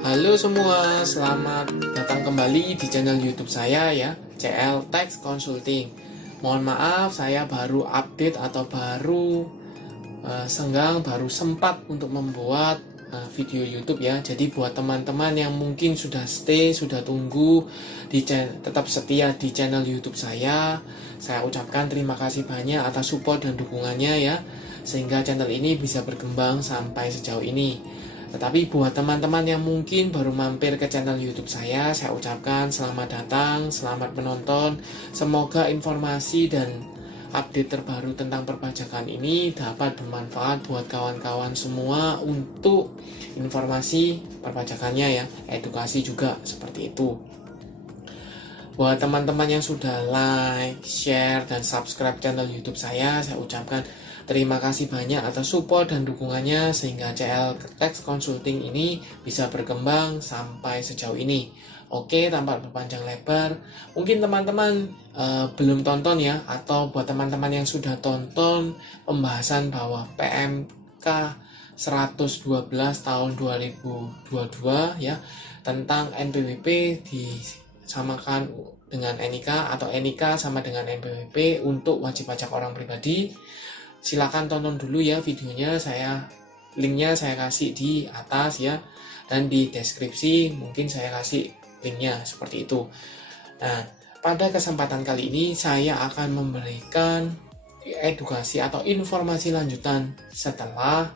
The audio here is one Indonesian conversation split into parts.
Halo semua, selamat datang kembali di channel YouTube saya ya, CL Tax Consulting. Mohon maaf, saya baru update atau baru baru sempat untuk membuat video YouTube ya. Jadi buat teman-teman yang mungkin sudah stay, sudah tunggu tetap setia di channel YouTube saya ucapkan terima kasih banyak atas support dan dukungannya ya, sehingga channel ini bisa berkembang sampai sejauh ini. Tetapi buat teman-teman yang mungkin baru mampir ke channel YouTube saya ucapkan selamat datang, selamat menonton. Semoga informasi dan update terbaru tentang perpajakan ini dapat bermanfaat buat kawan-kawan semua untuk informasi perpajakannya ya, edukasi juga seperti itu. Buat teman-teman yang sudah like, share, dan subscribe channel YouTube saya ucapkan terima kasih banyak atas support dan dukungannya sehingga CL Tax Consulting ini bisa berkembang sampai sejauh ini. Oke, tanpa berpanjang lebar, mungkin teman-teman belum tonton ya, atau buat teman-teman yang sudah tonton pembahasan bahwa PMK 112 tahun 2022 ya, tentang NPWP disamakan dengan NIK atau NIK sama dengan NPWP untuk wajib pajak orang pribadi. Silakan tonton dulu ya videonya, linknya saya kasih di atas ya, dan di deskripsi mungkin saya kasih linknya seperti itu. Nah, pada kesempatan kali ini saya akan memberikan edukasi atau informasi lanjutan setelah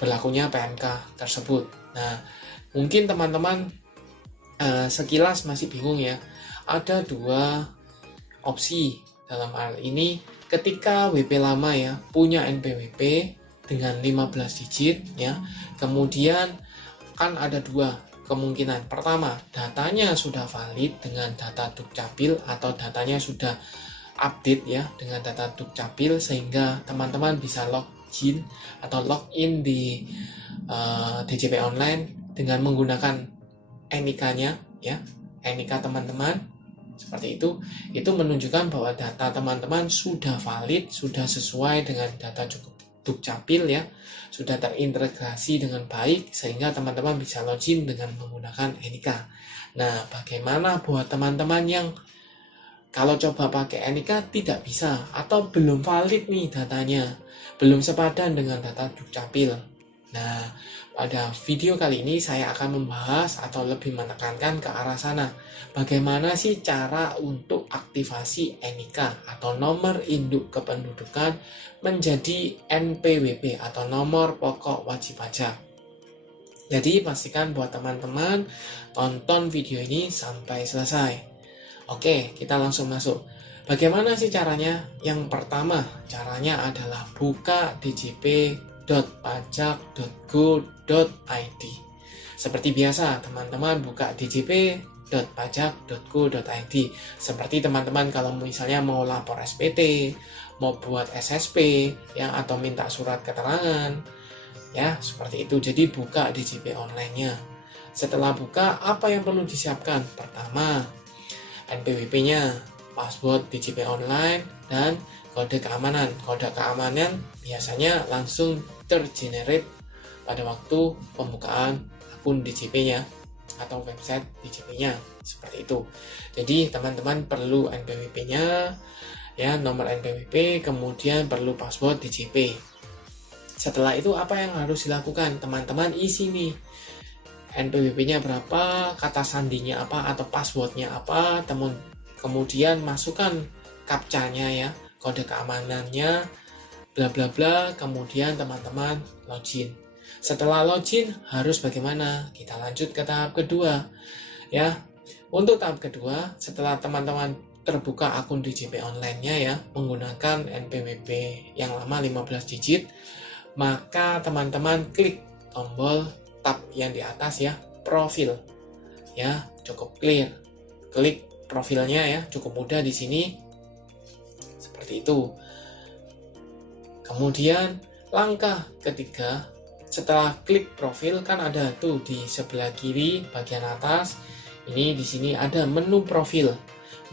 berlakunya PMK tersebut. Nah, mungkin teman-teman sekilas masih bingung ya, ada dua opsi dalam hal ini. Ketika WP lama ya punya NPWP dengan 15 digit ya, kemudian kan ada dua kemungkinan. Pertama, datanya sudah valid dengan data Dukcapil atau datanya sudah update ya dengan data Dukcapil, sehingga teman-teman bisa login atau login di DJP online dengan menggunakan NIK-nya ya, NIK teman-teman. Seperti itu menunjukkan bahwa data teman-teman sudah valid, sudah sesuai dengan data Dukcapil ya, sudah terintegrasi dengan baik sehingga teman-teman bisa login dengan menggunakan NIK. Nah, bagaimana buat teman-teman yang kalau coba pakai NIK tidak bisa atau belum valid nih datanya, belum sepadan dengan data Dukcapil? Nah, pada video kali ini saya akan membahas atau lebih menekankan ke arah sana. Bagaimana sih cara untuk aktivasi NIK atau nomor induk kependudukan menjadi NPWP atau nomor pokok wajib pajak. Jadi pastikan buat teman-teman tonton video ini sampai selesai. Oke, kita langsung masuk. Bagaimana sih caranya? Yang pertama, caranya adalah buka djp.pajak.go.id. Seperti biasa, teman-teman buka djp.pajak.go.id. Seperti teman-teman kalau misalnya mau lapor SPT, mau buat SSP, ya, atau minta surat keterangan, ya, seperti itu. Jadi buka DJP online-nya. Setelah buka, apa yang perlu disiapkan? Pertama, NPWP-nya, password DJP online, dan kode keamanan. Kode keamanan biasanya langsung tergenerate pada waktu pembukaan akun DJP-nya atau website DJP-nya, seperti itu. Jadi teman-teman perlu NPWP-nya ya, nomor NPWP, kemudian perlu password DJP. Setelah itu apa yang harus dilakukan? Teman-teman isi nih NPWP-nya berapa, kata sandinya apa atau passwordnya apa, kemudian masukkan captcha-nya ya, kode keamanannya, bla bla bla, kemudian teman-teman login. Setelah login harus bagaimana? Kita lanjut ke tahap kedua ya. Untuk tahap kedua, setelah teman-teman terbuka akun DJP online-nya ya, menggunakan NPWP yang lama 15 digit, maka teman-teman klik tombol tab yang di atas ya, profil ya, cukup clear. Klik profilnya ya, cukup mudah di sini. Seperti itu. Kemudian langkah ketiga, setelah klik profil kan ada tuh di sebelah kiri bagian atas. Ini di sini ada menu profil.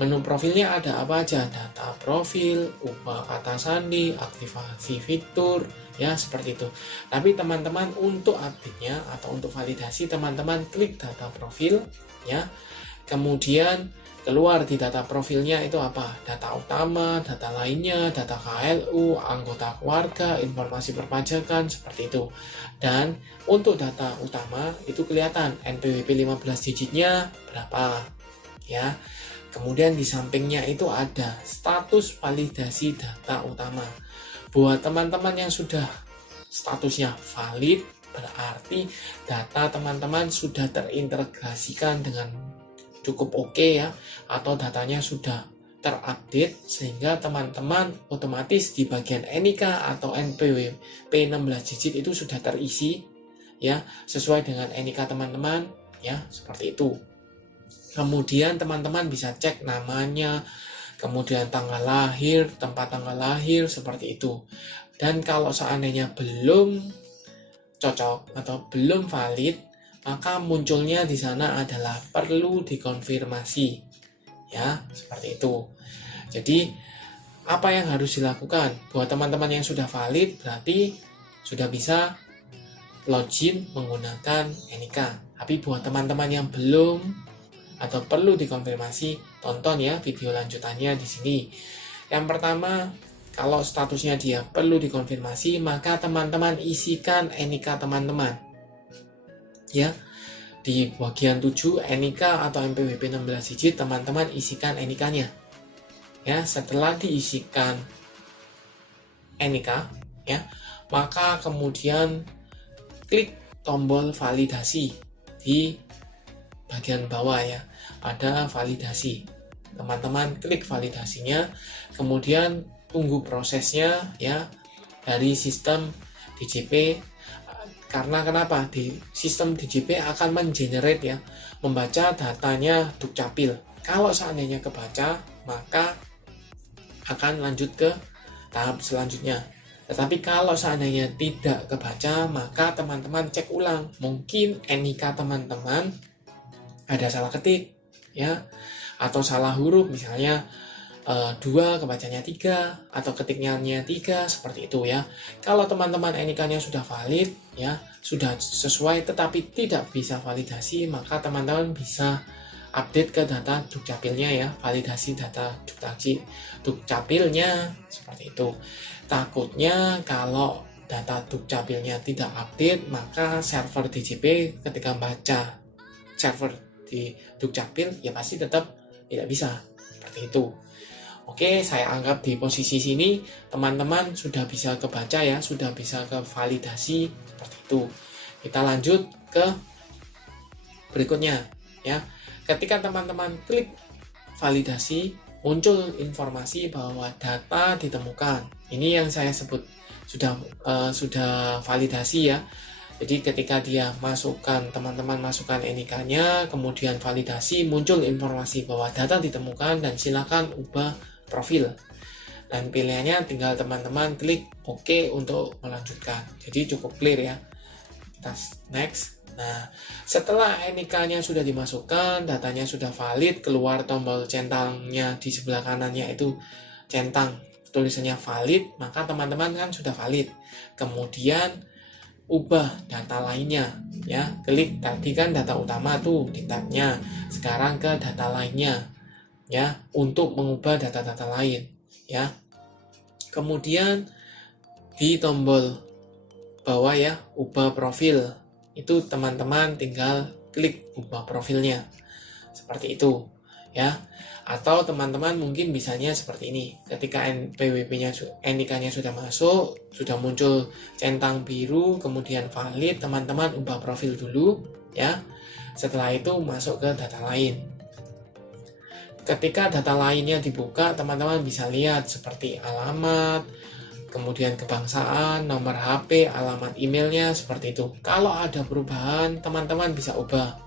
Menu profilnya ada apa aja? Data profil, ubah kata sandi, aktivasi fitur, Ya, seperti itu. Tapi teman-teman untuk update-nya atau untuk validasi, teman-teman klik data profil ya. Kemudian keluar di data profilnya itu apa? Data utama, data lainnya, data KLU, anggota keluarga, informasi perpajakan, seperti itu. Dan untuk data utama itu kelihatan NPWP 15 digitnya berapa ya. Kemudian di sampingnya itu ada status validasi data utama. Buat teman-teman yang sudah statusnya valid, berarti data teman-teman sudah terintegrasikan dengan cukup oke ya, atau datanya sudah terupdate, sehingga teman-teman otomatis di bagian NIK atau NPWP 16 digit itu sudah terisi ya, sesuai dengan NIK teman-teman ya, seperti itu. Kemudian teman-teman bisa cek namanya, kemudian tanggal lahir, tempat tanggal lahir, seperti itu. Dan kalau seandainya belum cocok atau belum valid, maka munculnya di sana adalah perlu dikonfirmasi. Ya, seperti itu. Jadi, apa yang harus dilakukan? Buat teman-teman yang sudah valid, berarti sudah bisa login menggunakan NIK. Tapi buat teman-teman yang belum atau perlu dikonfirmasi, tonton ya video lanjutannya di sini. Yang pertama, kalau statusnya dia perlu dikonfirmasi, maka teman-teman isikan NIK teman-teman. Ya, di bagian 7 NIK atau NPWP 16 digit, teman-teman isikan NIK-nya. Ya, setelah diisikan NIK, ya, maka kemudian klik tombol validasi di bagian bawah ya, ada validasi. Teman-teman klik validasinya, kemudian tunggu prosesnya ya dari sistem DJP. Karena kenapa? Di sistem DJP akan mengenerate ya, membaca datanya Dukcapil. Kalau seandainya kebaca, maka akan lanjut ke tahap selanjutnya. Tetapi kalau seandainya tidak kebaca, maka teman-teman cek ulang. Mungkin NIK teman-teman ada salah ketik ya, atau salah huruf, misalnya 2 kebacanya 3 atau ketiknya 3, seperti itu ya. Kalau teman-teman NIK-nya sudah valid ya, sudah sesuai tetapi tidak bisa validasi, maka teman-teman bisa update ke data Dukcapilnya ya, validasi data Dukcapilnya, seperti itu. Takutnya kalau data Dukcapilnya tidak update, maka server DJP ketika baca server di Dukcapil ya pasti tetap tidak bisa, seperti itu. Oke, saya anggap di posisi sini teman-teman sudah bisa kebaca ya, sudah bisa ke validasi, seperti itu. Kita lanjut ke berikutnya ya. Ketika teman-teman klik validasi, muncul informasi bahwa data ditemukan. Ini yang saya sebut sudah validasi ya. Jadi ketika dia masukkan, teman-teman masukkan NIK-nya, kemudian validasi, muncul informasi bahwa data ditemukan dan silakan ubah profil. Dan pilihannya tinggal teman-teman klik OK untuk melanjutkan. Jadi cukup clear ya. Kita next. Nah, setelah NIK-nya sudah dimasukkan, datanya sudah valid, keluar tombol centangnya di sebelah kanannya itu centang tulisannya valid, maka teman-teman kan sudah valid. Kemudian ubah data lainnya ya, klik tadi kan data utama tuh di tabnya, sekarang ke data lainnya ya, untuk mengubah data-data lain ya. Kemudian di tombol bawah ya, ubah profil, itu teman-teman tinggal klik ubah profilnya, seperti itu ya. Atau teman-teman mungkin bisanya seperti ini, ketika NPWP-nya NIK-nya sudah masuk, sudah muncul centang biru, kemudian valid, teman-teman ubah profil dulu ya. Setelah itu masuk ke data lain. Ketika data lainnya dibuka, teman-teman bisa lihat seperti alamat, kemudian kebangsaan, nomor HP, alamat emailnya, seperti itu. Kalau ada perubahan, teman-teman bisa ubah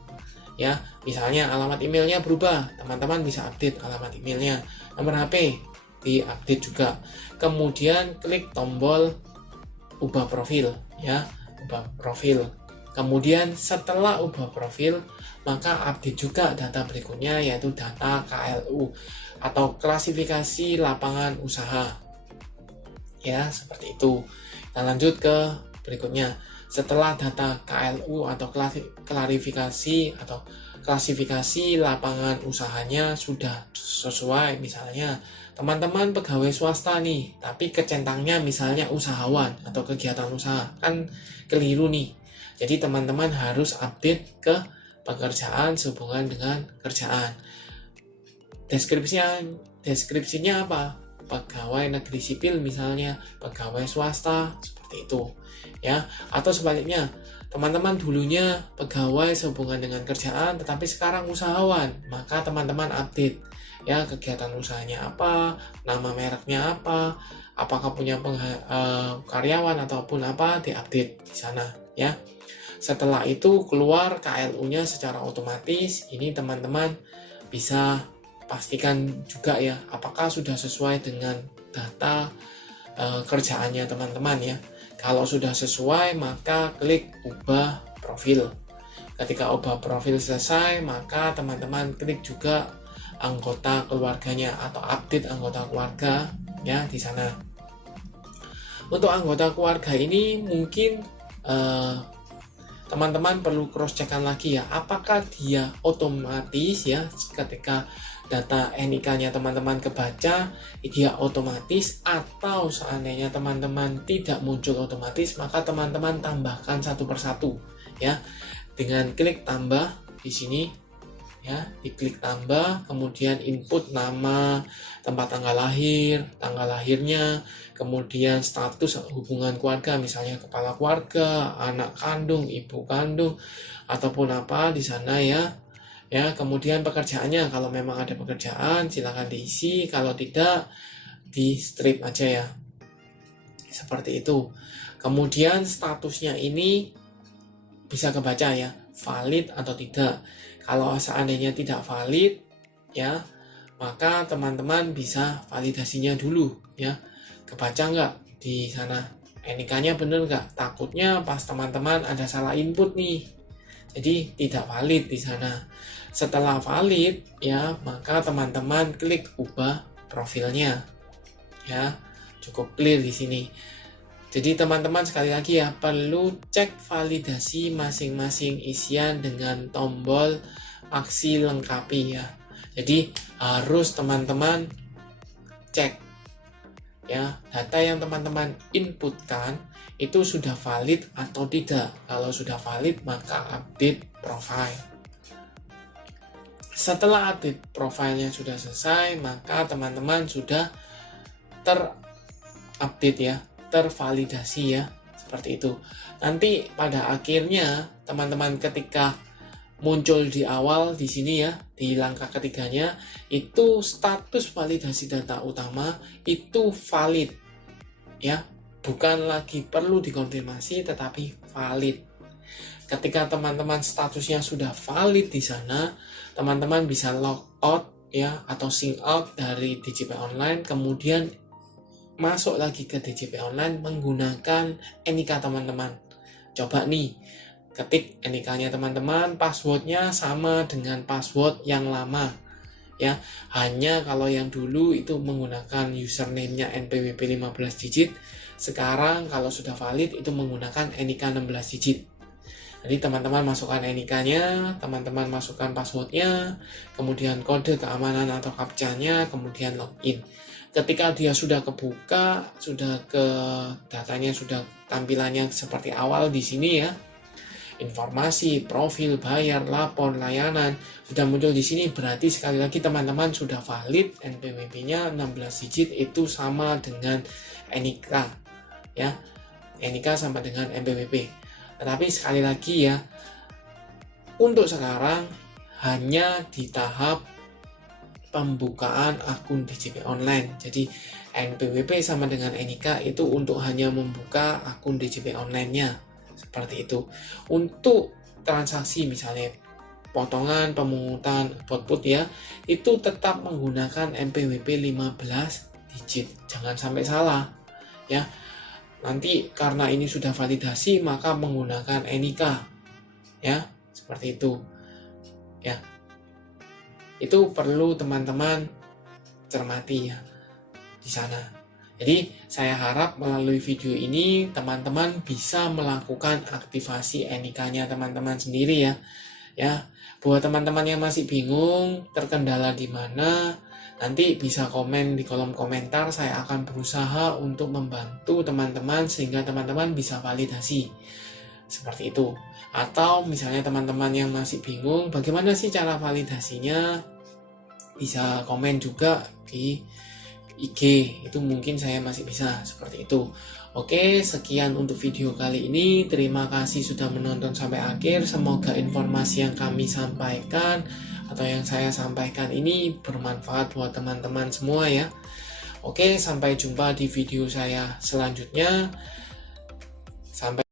ya. Misalnya alamat emailnya berubah, teman-teman bisa update alamat emailnya. Nomor HP diupdate juga. Kemudian klik tombol ubah profil ya, ubah profil. Kemudian setelah ubah profil, maka update juga data berikutnya, yaitu data KLU atau klasifikasi lapangan usaha ya, seperti itu. Kita lanjut ke berikutnya. Setelah data KLU atau klarifikasi atau klasifikasi lapangan usahanya sudah sesuai, misalnya teman-teman pegawai swasta nih, tapi kecentangnya misalnya usahawan atau kegiatan usaha, kan keliru nih. Jadi teman-teman harus update ke pekerjaan sehubungan dengan kerjaan. Deskripsinya apa? Pegawai negeri sipil misalnya, pegawai swasta, seperti itu ya. Atau sebaliknya, teman-teman dulunya pegawai sehubungan dengan kerjaan tetapi sekarang usahawan, maka teman-teman update ya, kegiatan usahanya apa, nama mereknya apa, apakah punya karyawan ataupun apa, diupdate di sana ya. Setelah itu keluar KLU-nya secara otomatis. Ini teman-teman bisa pastikan juga ya, apakah sudah sesuai dengan data kerjaannya teman-teman ya. Kalau sudah sesuai, maka klik ubah profil. Ketika ubah profil selesai, maka teman-teman klik juga anggota keluarganya atau update anggota keluarga ya di sana. Untuk anggota keluarga ini mungkin teman-teman perlu cross check lagi ya, apakah dia otomatis ya, ketika data NIK-nya teman-teman kebaca dia otomatis, atau seandainya teman-teman tidak muncul otomatis, maka teman-teman tambahkan satu persatu ya dengan klik tambah di sini ya, diklik tambah, kemudian input nama, tempat tanggal lahir, tanggal lahirnya, kemudian status hubungan keluarga, misalnya kepala keluarga, anak kandung, ibu kandung, ataupun apa di sana ya. Ya, kemudian pekerjaannya, kalau memang ada pekerjaan silakan diisi, kalau tidak di strip aja ya. Seperti itu. Kemudian statusnya ini bisa kebaca ya, valid atau tidak. Kalau seandainya tidak valid ya, maka teman-teman bisa validasinya dulu ya. Kebaca nggak di sana, NIK-nya bener nggak? Takutnya pas teman-teman ada salah input nih, jadi tidak valid di sana. Setelah valid ya, maka teman-teman klik ubah profilnya ya. Cukup clear di sini. Jadi teman-teman sekali lagi ya, perlu cek validasi masing-masing isian dengan tombol aksi lengkapi ya. Jadi harus teman-teman cek ya, data yang teman-teman inputkan itu sudah valid atau tidak. Kalau sudah valid, maka update profile. Setelah update profilnya sudah selesai, maka teman-teman sudah terupdate ya, tervalidasi ya, seperti itu. Nanti pada akhirnya teman-teman ketika muncul di awal di sini ya, di langkah ketiganya itu status validasi data utama itu valid ya, bukan lagi perlu dikonfirmasi tetapi valid. Ketika teman-teman statusnya sudah valid di sana, teman-teman bisa log out ya atau sync out dari DJP Online, kemudian masuk lagi ke DJP Online menggunakan NIK teman-teman. Coba nih, ketik NIK-nya teman-teman, passwordnya sama dengan password yang lama ya. Hanya kalau yang dulu itu menggunakan username-nya NPWP 15 digit, sekarang kalau sudah valid itu menggunakan NIK 16 digit. Jadi teman-teman masukkan NIK-nya, teman-teman masukkan passwordnya, kemudian kode keamanan atau captcha-nya, kemudian login. Ketika dia sudah kebuka, sudah ke datanya, sudah tampilannya seperti awal di sini ya, informasi, profil, bayar, lapor, layanan sudah muncul di sini, berarti sekali lagi teman-teman sudah valid. NPWP-nya 16 digit itu sama dengan NIK ya, NIK sama dengan NPWP. Tetapi sekali lagi ya, untuk sekarang hanya di tahap pembukaan akun DJP Online. Jadi NPWP sama dengan NIK itu untuk hanya membuka akun DJP Online-nya. Seperti itu. Untuk transaksi misalnya potongan, pemungutan, output ya, itu tetap menggunakan NPWP 15 digit. Jangan sampai salah ya. Nanti karena ini sudah validasi maka menggunakan NIK ya, seperti itu ya. Itu perlu teman-teman cermati ya di sana. Jadi saya harap melalui video ini teman-teman bisa melakukan aktivasi NIK-nya teman-teman sendiri ya. Ya, buat teman-teman yang masih bingung terkendala di mana, nanti bisa komen di kolom komentar. Saya akan berusaha untuk membantu teman-teman sehingga teman-teman bisa validasi. Seperti itu. Atau misalnya teman-teman yang masih bingung bagaimana sih cara validasinya, bisa komen juga di IG, itu mungkin saya masih bisa seperti itu. Oke, sekian untuk video kali ini. Terima kasih sudah menonton sampai akhir. Semoga informasi yang kami sampaikan atau yang saya sampaikan ini bermanfaat buat teman-teman semua ya. Oke, sampai jumpa di video saya selanjutnya. Sampai